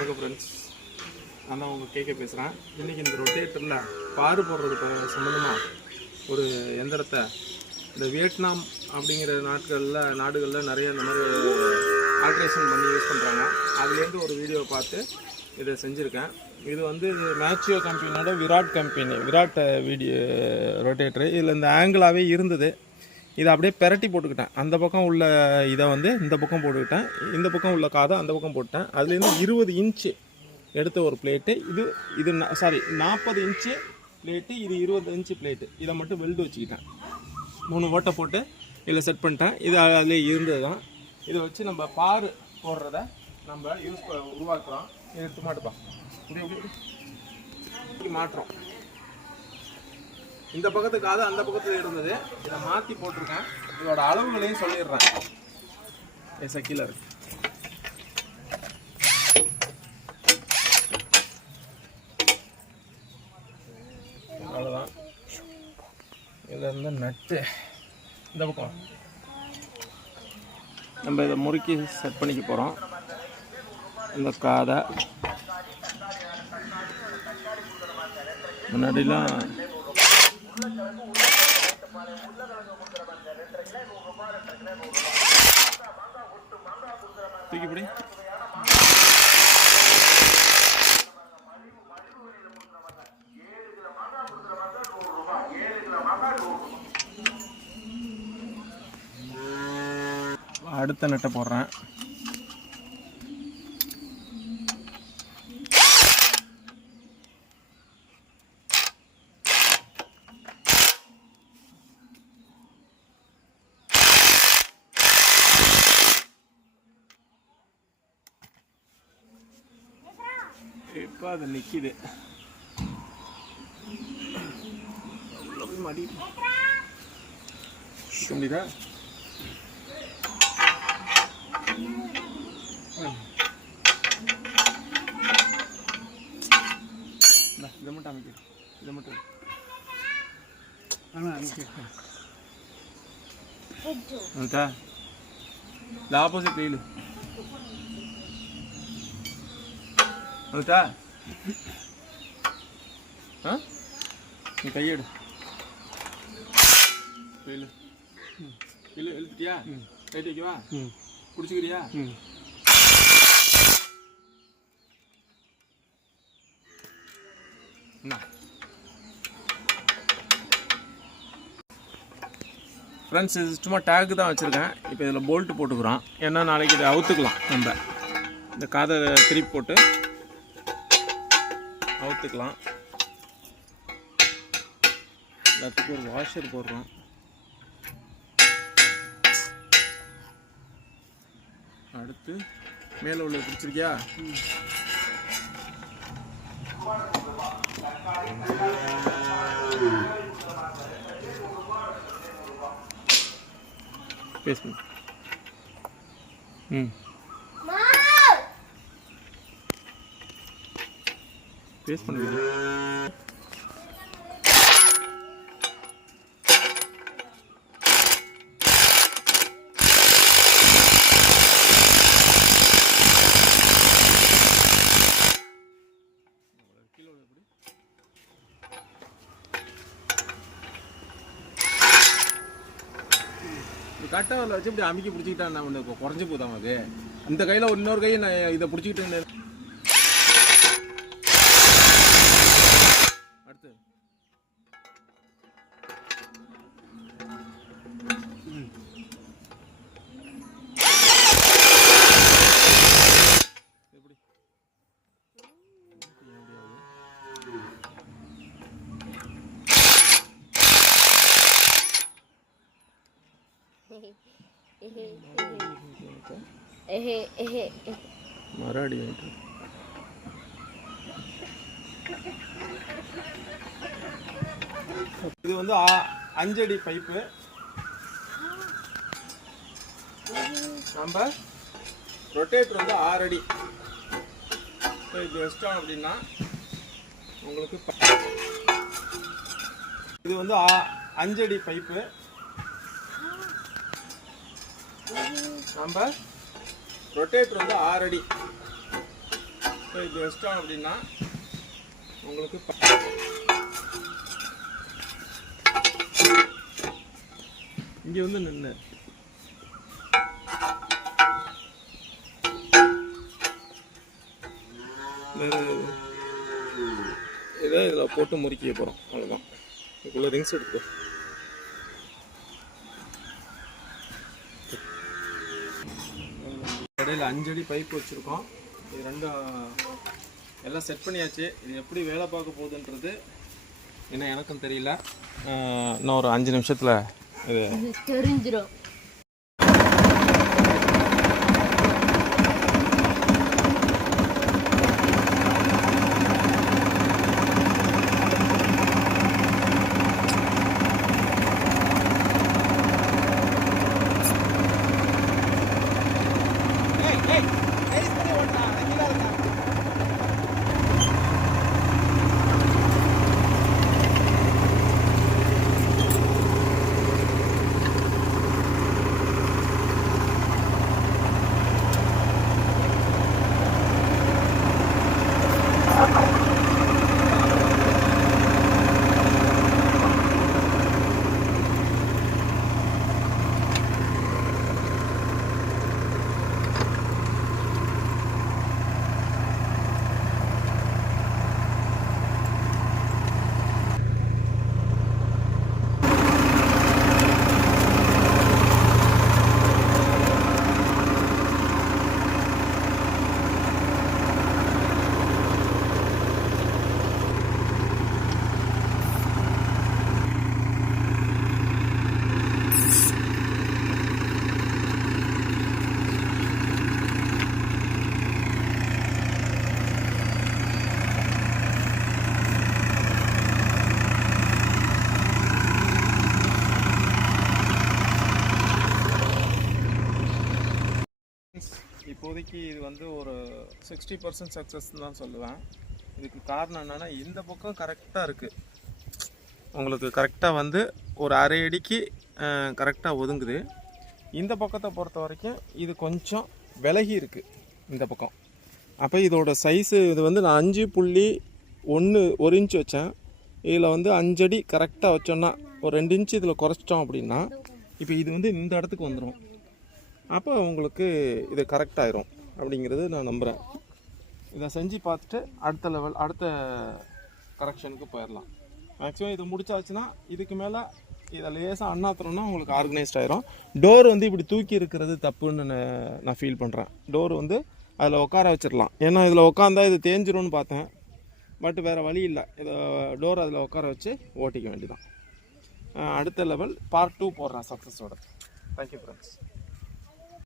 வணக்கம் ஃப்ரெண்ட்ஸ், நான் தான் உங்கள் கேட்க பேசுகிறேன். இன்றைக்கி இந்த ரொட்டேட்டரில் பாரு போடுறதுக்கு சம்மந்தமாக ஒரு எந்திரத்தை இந்த வியட்நாம் அப்படிங்கிற நாடுகளில் நிறைய இந்த மாதிரி ஆல்ட்ரேஷன் பண்ணி யூஸ் பண்ணுறாங்க. அதுலேருந்து ஒரு வீடியோ பார்த்து இதை செஞ்சுருக்கேன். இது வந்து மேட்சியோ கம்பெனியோட விராட் வீடியோ ரொட்டேட்டரு. இதில் இந்த ஆங்கிளாகவே இருந்தது. இதை அப்படியே பெரட்டி போட்டுக்கிட்டேன். அந்த பக்கம் உள்ள இதை வந்து இந்த பக்கம் போட்டுக்கிட்டேன், இந்த பக்கம் உள்ள காதை அந்த பக்கம் போட்டேன். அதுலேருந்து 20 இன்ச்சு எடுத்த ஒரு பிளேட்டு, இது 40 இன்ச்சு பிளேட்டு, இது 20 இன்ச்சு பிளேட்டு. இதை மட்டும் வெல்டு வச்சுக்கிட்டேன். 3 ஓட்டை போட்டு இதில் செட் பண்ணிட்டேன். இது அதிலே இருந்தது தான். இதை வச்சு நம்ம பாரு போடுறத நம்ம உருவாக்குறோம். இதை எடுத்து மாட்டுப்பா, இப்படி மாட்டுறோம். இந்த பக்கத்துக்காக அந்த பக்கத்தில் இருந்தது, இதை மாற்றி போட்டிருக்கேன். இதோட அளவுகளையும் சொல்லிடுறேன். கீழே இருக்கு. அவ்வளோதான். இதில் இருந்து நட்டு இந்த பக்கம் நம்ம இதை முறுக்கி செட் பண்ணிக்க போகிறோம். இந்த காதை முன்னாடிலாம் தூக்கிப்படி அடுத்த நெட்டை போடுறேன். இப்போ அது நிற்கிது. மடி முடியுதா? இதை மட்டும் அமைக்க, இதை மட்டும் இந்த ஆப்போசிட் வெயில் அதுதா. நீ கையெடு, வெயில் வெயில் எழுத்துட்டியா? ரைட் வைக்கவா? பிடிச்சிக்கிறியா? என்ன ஃப்ரெண்ட்ஸ், இது சும்மா டேக்கு தான் வச்சுருக்கேன். இப்போ இதில் போல்ட்டு போட்டுக்கிறோம். ஏன்னா நாளைக்கு இதை அவுத்துக்கலாம். நம்ம இந்த காதை திருப்பி போட்டு அவுத்துக்கலாம். எல்லாத்துக்கும் ஒரு வாஷர் போடுறோம். அடுத்து மேலே உள்ள பிடிச்சிருக்கியா? பேசு. பேஸ் பண்ணுவீங்க. கட்டை வச்சு இப்படி அமைக்கி பிடிச்சிக்கிட்டா என்ன பண்ணு, குறைஞ்சி போதான் அது. இந்த கையில் இன்னொரு கையை நான் இதை பிடிச்சிக்கிட்டு அடுத்து மராடி இது வந்து 5 அடி பைப்பு. நம்ம ரொட்டேட்டர் வந்து 6 அடி. இது வச்சிட்டோம் அப்படின்னா உங்களுக்கு இது வந்து 5 அடி பைப்பு. நம்ம ரொட்டேட்டர் வந்து 6 அடி. இப்போ இது வச்சிட்டோம் அப்படின்னா உங்களுக்கு இங்கே வந்து நின்று இதை இதில் போட்டு முறுக்கிய போகிறோம். அவ்வளோதான். இதுக்குள்ளே ரிங்ஸ் எடுத்துக்கோ. இடையில் 5 அடி பைப் வச்சுருக்கோம். இது ரெண்டும் எல்லாம் செட் பண்ணியாச்சு. இது எப்படி வேலை பார்க்க போகுதுன்றது இன்னும் எனக்கும் தெரியல. இன்னும் ஒரு 5 நிமிஷத்தில் இது தெரிஞ்சிடும். இப்போதைக்கு இது வந்து ஒரு 60% சக்ஸஸ் தான் சொல்லுவேன். இதுக்கு காரணம் என்னென்னா இந்த பக்கம் கரெக்டாக இருக்குது. உங்களுக்கு கரெக்டாக வந்து ஒரு அரை அடிக்கு கரெக்டாக ஒதுங்குது. இந்த பக்கத்தை பொறுத்த வரைக்கும் இது கொஞ்சம் விலகி இருக்குது இந்த பக்கம். அப்போ இதோட சைஸு இது வந்து நான் 5.1 இன்ச் வச்சேன். இதில் வந்து 5 அடி கரெக்டாக வச்சோன்னா ஒரு 2 இன்ச் இதில் குறைச்சிட்டோம் அப்படின்னா இப்போ இது வந்து இந்த இடத்துக்கு வந்துடும். அப்போ உங்களுக்கு இது கரெக்டாகிடும் அப்படிங்கிறது நான் நம்புகிறேன். இதை செஞ்சு பார்த்துட்டு அடுத்த கரெக்ஷனுக்கு போயிடலாம். மேக்ஸிமம் இது முடிச்சாச்சுன்னா இதுக்கு மேலே இதை லேசாக அண்ணாத்துறோம்னா உங்களுக்கு ஆர்கனைஸ்ட் ஆகிரும். டோர் வந்து இப்படி தூக்கி இருக்கிறது தப்புன்னு நான் ஃபீல் பண்ணுறேன். டோர் வந்து அதில் உட்கார வச்சிடலாம். ஏன்னா இதில் உட்காந்தா இது தேஞ்சிரும்னு பார்த்தேன். பட் வேறு வழி இல்லை. இதை டோர் அதில் உட்கார வச்சு ஓட்டிக்க வேண்டியதான். அடுத்த லெவல் பார்ட் 2 போடுறேன் சக்ஸஸோட. Thank you friends.